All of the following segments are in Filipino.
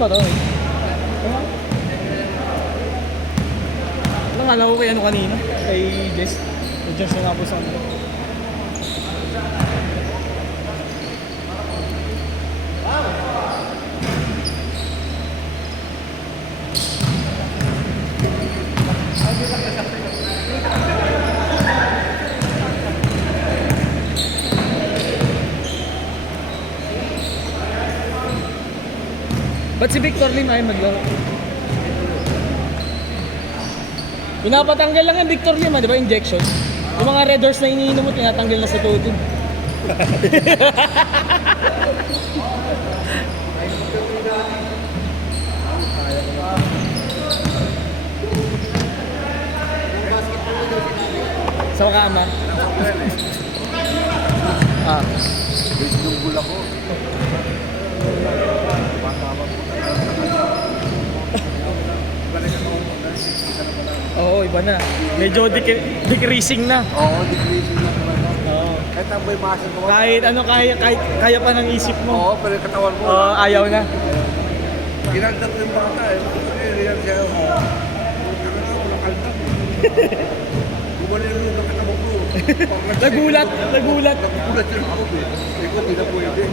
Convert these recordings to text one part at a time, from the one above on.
ba to? Nakala ko kay ano kanina? Kay Jess. Kay Jess na nga po sa ano. Ba't si Victor Lim ay maglaro? Pinapatanggal lang ang Victor Lim, di ba? Injection. Yung mga red horse na iniinom mo, tinatanggal na sa tuhod. Sa kama? Ah. Nunggul ako. Oo, iba na. Medyo decreasing na. Oo, decreasing na naman. Oo. Kahit ang may muscle mo. Kahit ano, kaya pa ng isip mo. Oo, pero yung katawan mo. Oo, ayaw na. Ginaldag ko yung bata eh. Real siya. Walang kaldag. Gumanin yung katawan ko. Nagulat. Nagulat yung ako eh. Eko, di na pwede.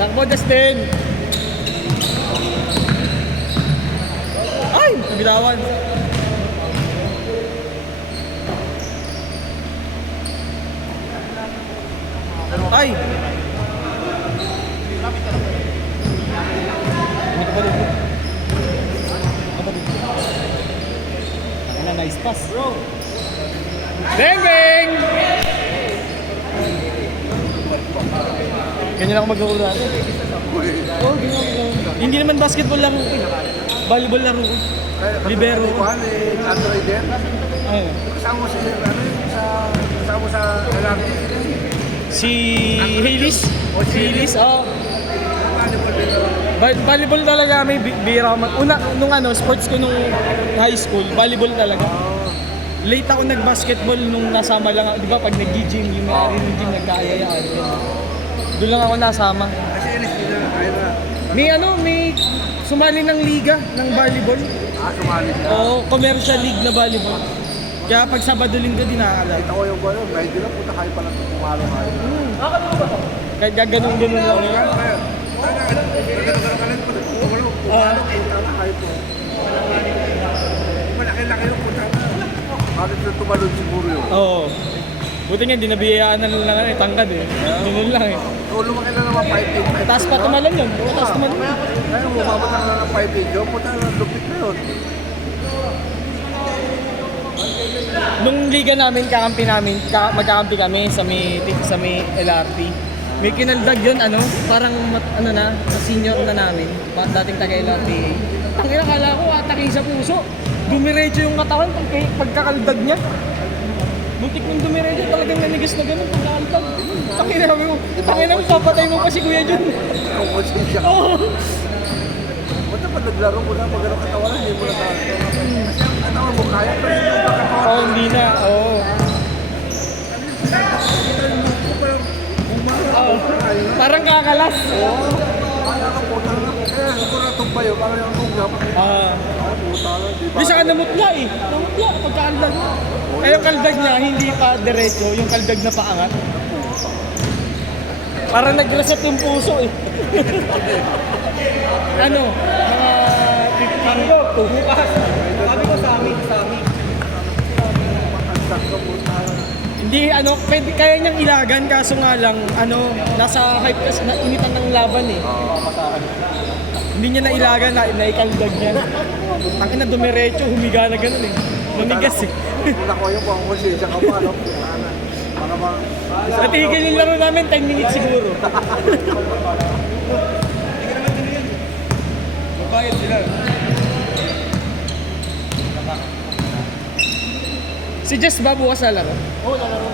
Takbo, Justin! Ay! Nabitawan. Ay! Hindi ko pa dito. Ano, nice pass. Bang bang! Ganyan ako mag-roll natin. Oo, ganyan ako. Hindi naman basketball lang. Volleyball laro ko. Libero. Android din. Ayun. Kasama sa kasama sa LRT. Si Haylis? Si Haylis, oo. Volleyball talaga may bira. Nung ano, sports ko nung high school, volleyball talaga. Late ako nag-basketball nung nasama lang ako. Di ba pag nag-gym, yung mga rin gym nagkaayayaan. Doon lang ako nasama. Kasi inis nila, kaya na. May sumali ng liga ng volleyball. Sumali sila. Oo, commercial league na volleyball. Kaya pag Sabado Linggo din nakakala. Kita ko yung gano'n, medyo lang punta kayo pala kung araw-araw. Kahit gaganong-ganon lang. Malaki-laki yung punta na. Bakit na tumalon siguro yun? Oo. Buti nga, di nabiyayaan na lang tangkad eh. Ganun lang eh. So, lumaki na naman 5'8". Taas pa tumalon yun. Taas tumalon. Kaya bumabot na ng 5'8". Yung punta na lupit na yun. Nung liga namin, magkakampi kami sa may LRT. May kinaldag yun, parang senior na namin. Dating taga-LRT. Tangina, kala ko atake sa puso. Dumiretso yung katawan pagkakaldag niya. Muntik nung dumiretso, talagang nanigas na gano'n pagkakaldag. Tangina mo, papatay mo pa si Kuya Jun. Konsensya ka. Oo. Punta pa naglaro mo na, pag anong katawan, hindi mo na tayo. Kasi ang katawan mo, kaya pa rin yung katawan. Oo, hindi na. Oo. Parang kakalas. Kaya siguro natumpay yun, parang yung tunggap. Puta lang, di ba? Di saka namutla eh. Namutla pagkakaldag. Eh yung kaldag niya, hindi pa diretso. Yung kaldag na paangat. Parang naglasat yung puso eh. Mga 15 ko, tuhukas. Sabi ko sa amin. Hindi, pwede, kaya niyang ilagan, kaso nga lang, nasa hype kasi, initan ng laban eh. Hindi niya nailagan, naikaldag niya. Tangin na dumiretso, humiga na gano'n eh. Mamigas eh. Una ko yung pang konsensya ka pa, no? Para ba? Natigil yung laro namin, 10 minutes siguro. Bakit sila? Si Jess ba bukas na laro? Oo, lalaro.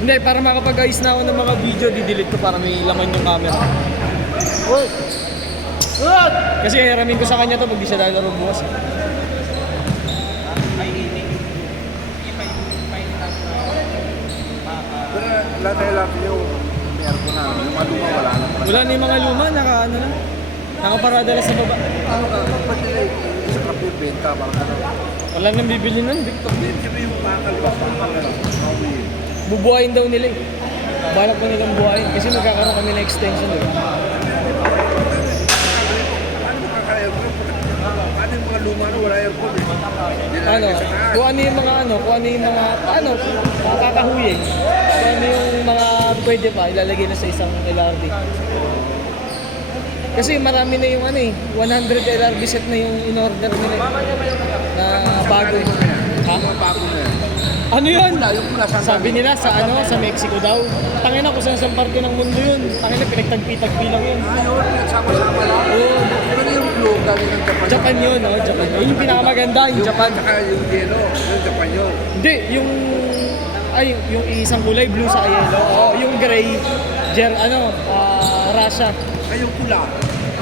Hindi, para makapag-ayos na ako ng mga video, didelete ko para may laman yung camera. Uy! Good! Kasi hiramin ko sa kanya to pag di siya lalaro bukas. Pero lahat yung may aircon na. Yung mga luma, wala na. Wala na yung mga luma, ano na. Nakaparada lang sa baba. Ano ka, ba't nila isa ka po yung benta, parang ano. Wala nang bibili nun, Victor. Hindi, sabi yung bakal ba, bakal ano, mawin. Bubuhayin daw nila eh. Balak ko nilang buhayin kasi magkakaroon kami ng extension eh. Ano makaka-aircon? Ano yung mga luma na wala aircon eh? Ano, kung ano yung mga kakahuying. Kung ano yung mga pwede pa, ilalagay na sa isang LRT. Kasi marami na yung 100 LRT set na yung in-order nila na bago eh. Ha? Mga bago na yan. Ano yun? Yung pula, saan Sabi nila sa sa Mexico daw. Tangina kung saan parte ng mundo yun. Tangina pinagtagpi-tagpi lang yun. Ayun, nagsama-sama lang. Oo. Pero yung blue, galing ng Japan. Japan yun, Japan. Yun yung pinakamaganda, yung Japan. Saka yung yellow, yung Japan yun. Hindi, yung isang kulay blue sa yellow. Oo, yung gray, Russia. Ay, yung pula.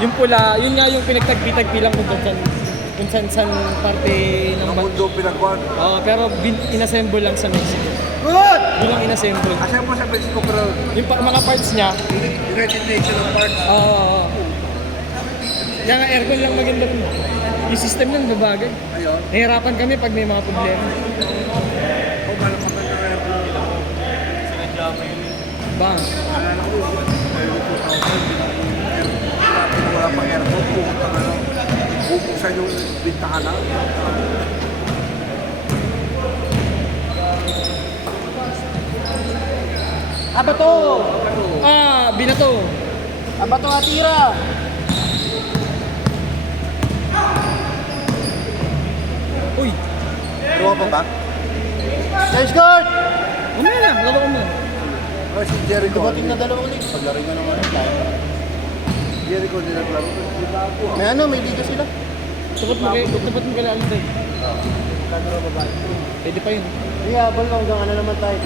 Yung pula, yun nga yung pinagtagpi-tagpi lang kung saan parte ng Ang mundo pinagkuhan. Oo, pero inassemble lang sa Mexico. Good! Yun lang inassemble. Asya mo sa Mexico, pero Yung mga parts niya, United Nations of parts. oo. Kaya nga aircon lang maganda rin. Yung system nun, babagay. Ayun. Nahihirapan kami pag may mga problema. O, malang kapag na kaya po. Ba? Alala ko, wala pang aircon, pumunta ka na. Bubuksan yung bintana. Abato! Binato! Abato atira. Uy! Tuwa pa ba? Change guard! Umaya na, laro ko muna. O, si Jericho. Dumating na dalawang league. Paglaro nga naman ang tayo. Jericho din ang laro. May liga sila. Tupot mo kay Alday. Pwede pa yun. Hindi, habol mo hanggang ano naman tayo.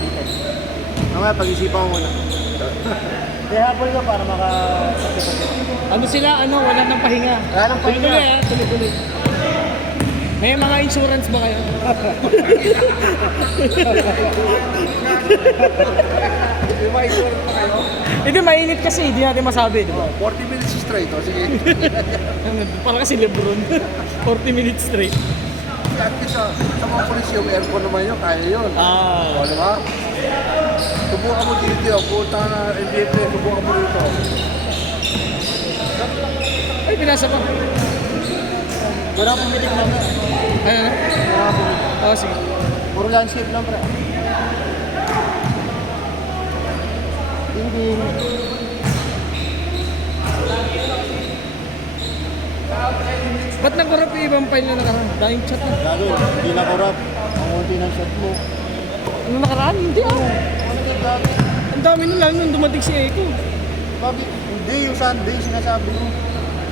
Mamaya, pag-isipan mo muna. Hindi, habol ka para makasakit-sakit. Ano sila, wala nang pahinga. Wala nang pahinga. Tuloy-tuloy tuloy-tuloy. May mga insurance ba kayo? Di ba, isurot pa kayo? Hindi, mainit kasi, hindi natin masabi, di ba? 40 minutes straight, o sige. Parang kasi Lebron. 40 minutes straight. At least sa mga Coliseum, aircon naman yun, kaya yun. O, di ba? Subukan mo dito, punta na NBA play, subukan mo dito. Ay, pinasa pa. Wala pong meeting namin. Ano na? Wala pong meeting. Oo, sige. Puro landscape lang, pre. Hindi. Ba't nag-corrupt yung ibang file na nakaraan? Daming chat na. Gagawin, hindi na corrupt. Ang unti ng shot mo. Ano nakaraan? Hindi Ano ka gagawin? Ang dami nila nung dumating si Eko. Bakit? Hindi, yung Sunday, sinasabi mo.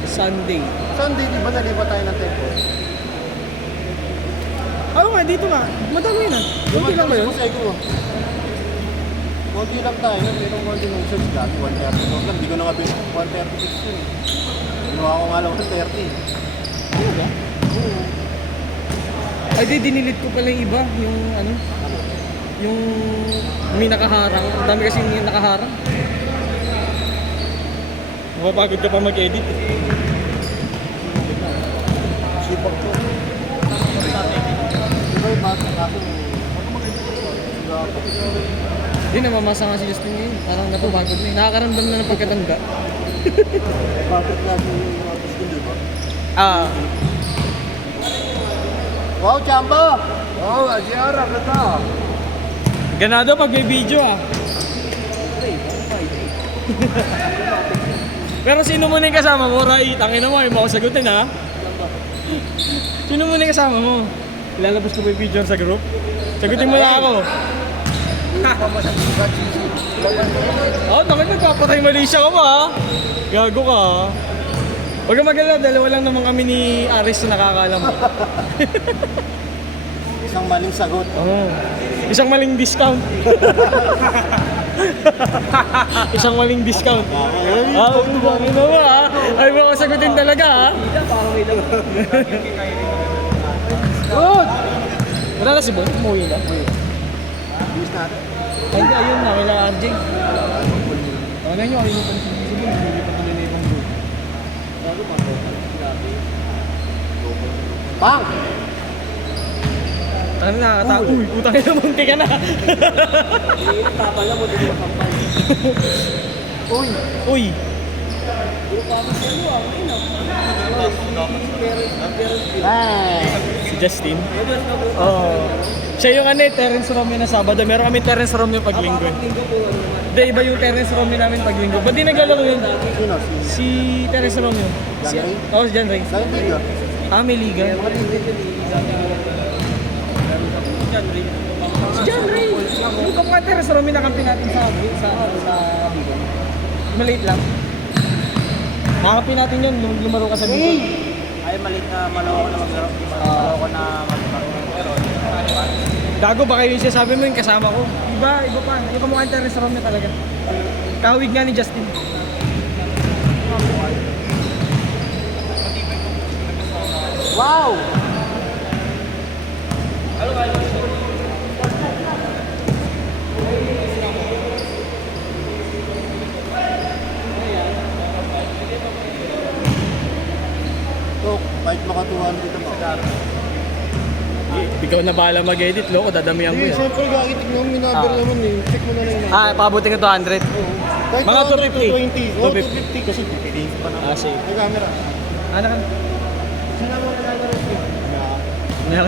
Sunday. Sunday, di ba nalipat tayo ng tempo? Oo nga, dito nga. Madami na. Kunti lang ba yun? Sa ego. Konti lang tayo, pero konti ng shots dati, 130 lang. Hindi ko na nga 136 yun. Ginawa ko nga lang 130. Talaga? Oo. Ay, di, dinilit ko pala yung iba. Yung yung may nakaharang. Ang dami kasi yung nakaharang. Mapapagod ka pa mag-edit. Sipag ko. Diba yung mga kaso, Hindi, namamasa nga si Justin ngayon. Parang napapagod na. Nakakaramdam na ng pagkatanda. bakit nga si Justin, di ba? Wow, Chambo! Oh, Asiara, ganda. Ganado pag may video Pero sino muna yung kasama mo, Ray? Tangina mo, yung makasagutin ha? Sino muna yung kasama mo? Ilalabas ko ba yung video sa group? Sagutin mo na ako. Oo, naman nagpapatay Malaysia ka ba ha? Gago ka ha? Huwag kang mag-alala, dalawa lang naman kami ni Aris na nakakaalam mo. Isang maling sagot. Oo. Isang maling discount. Isang maling discount. Ano mo ha? Ay mo ako sagutin talaga ha? Good! Wala na si Bon? Umuwi na? Bilis natin. Ay, ayun na, kailangan RJ. Tingnan nyo, ayun yung pansin mo, hindi pa tuloy na ibang group. Bang! Ano nakakatawa? Uy, putang ina, munti ka na. Tapala mo, di mo kampay. Uy! Uy, Ay! si Justin. Oh. Siya yung Terence Romeo na Sabado. Meron kami Terence Romeo pag linggo. Hindi, iba yung Terence Romeo namin pag linggo. Ba't di naglalaro yun? Sino? Si Terence Romeo. Si, John Ray? oh, si John Ray. Saan liga? Ah, may liga. Si John Ray! Yung kapwa Terence Romeo na kampi natin sa liga. Maliit lang. Nakakampi natin yun nung lumaro ka sa Bicol. Ay, malit na malaw ko na maglaro. Malaw ko na maglaro. Pero, Gago, baka yung sinasabi mo yung kasama ko. Iba pa. Yung kamukha ng Terence Romeo talaga. Kahawig nga ni Justin. Wow! So, kahit maka 200 dito mo. Ikaw na bahala mag-edit, loko, dadamihan mo yan. Siyempre, gagitig mo, minabir naman eh. Check mo na lang yung Ah, pabutin ko 200. Kahit Mga 220. 250. Oo, 250 kasi pipiliin pa naman. Ah, sige. May camera. Ano ka? Sino mo naglalaro siya? Umaya ka.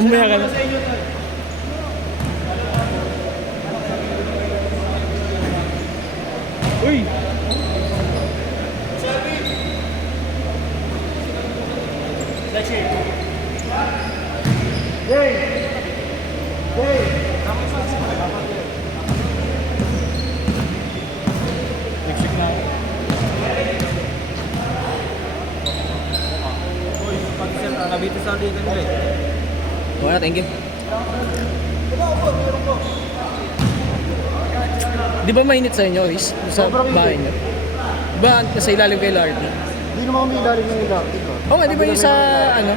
Umaya ka na. Uy! Next na ako. pag-sell na, nabito sa ligan ko eh. Okay, thank you. Di ba mainit sa inyo, Riz? Sa Sobrang bahay niyo? Di ba sa ilalim kay LRT? Hindi naman kami ilalim ng ilalim. Oo nga, di ba yung sa, ano,